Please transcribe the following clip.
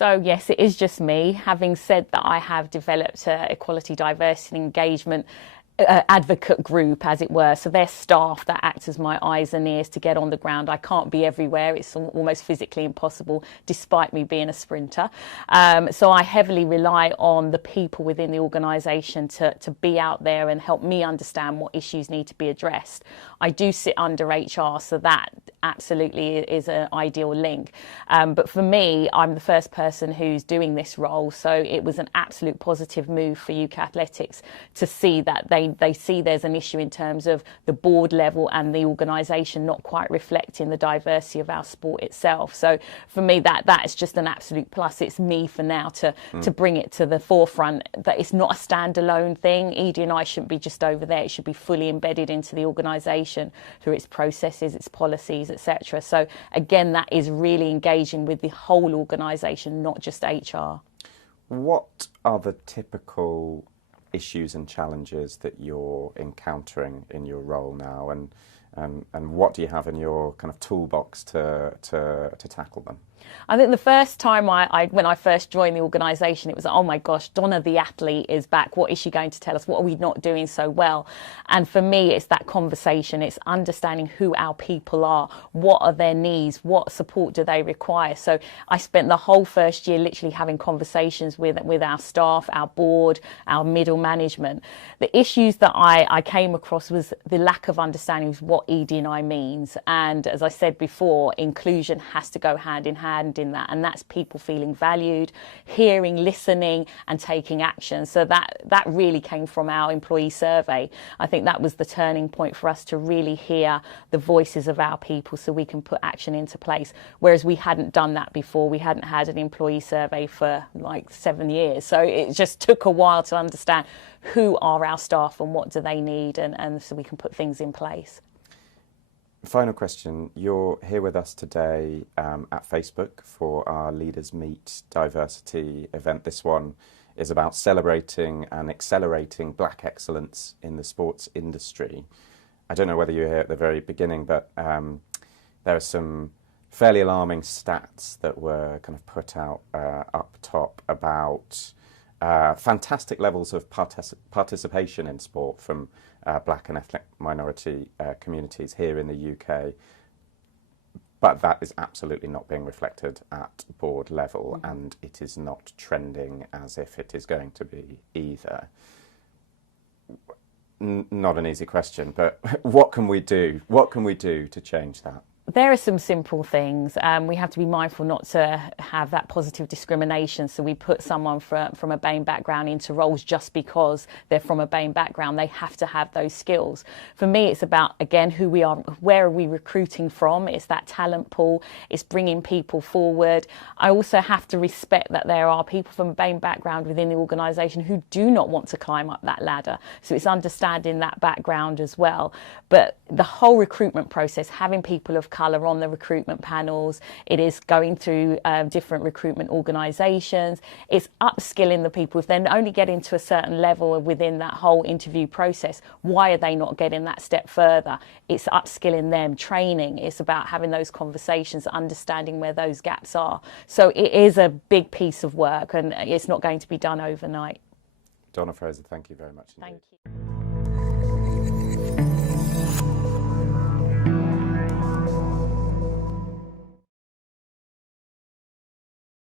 So yes, it is just me. Having said that, I have developed equality, diversity and engagement advocate group, as it were. So they're staff that act as my eyes and ears to get on the ground. I can't be everywhere. It's almost physically impossible, despite me being a sprinter. So I heavily rely on the people within the organisation to be out there and help me understand what issues need to be addressed. I do sit under HR, so that absolutely is an ideal link. But for me, I'm the first person who's doing this role, so it was an absolute positive move for UK Athletics to see that they see there's an issue in terms of the board level and the organisation not quite reflecting the diversity of our sport itself. So for me, that is just an absolute plus. It's me for now to bring it to the forefront, that it's not a standalone thing. Edie and I shouldn't be just over there. It should be fully embedded into the organisation through its processes, its policies, etc. So again, that is really engaging with the whole organisation, not just HR. What are the typical issues and challenges that you're encountering in your role now, and what do you have in your kind of toolbox to tackle them? I think the first time when I first joined the organisation, it was, oh my gosh, Donna the athlete is back. What is she going to tell us? What are we not doing so well? And for me, it's that conversation. It's understanding who our people are. What are their needs? What support do they require? So I spent the whole first year literally having conversations with our staff, our board, our middle management. The issues that I came across was the lack of understanding of what ED&I means. And as I said before, inclusion has to go hand in hand in that, and that's people feeling valued, hearing, listening and taking action. So that really came from our employee survey. I think that was the turning point for us to really hear the voices of our people so we can put action into place, whereas we hadn't done that before. We hadn't had an employee survey for like 7 years, so it just took a while to understand who are our staff and what do they need, and so we can put things in place. Final question. You're here with us today at Facebook for our Leaders Meet Diversity event. This one is about celebrating and accelerating Black excellence in the sports industry. I don't know whether you were here at the very beginning, but there are some fairly alarming stats that were kind of put out up top about fantastic levels of participation in sport from Black and ethnic minority communities here in the UK, but that is absolutely not being reflected at board level, and it is not trending as if it is going to be either. Not an easy question, but what can we do? What can we do to change that? There are some simple things. We have to be mindful not to have that positive discrimination. So we put someone from a BAME background into roles just because they're from a BAME background. They have to have those skills. For me, it's about, again, who we are, where are we recruiting from? It's that talent pool. It's bringing people forward. I also have to respect that there are people from a BAME background within the organisation who do not want to climb up that ladder. So it's understanding that background as well. But the whole recruitment process, having people of colour on the recruitment panels, it is going through different recruitment organisations, it's upskilling the people. If they're only getting to a certain level within that whole interview process, why are they not getting that step further? It's upskilling them, training. It's about having those conversations, understanding where those gaps are. So it is a big piece of work, and it's not going to be done overnight. Donna Fraser, thank you very much indeed. Thank you.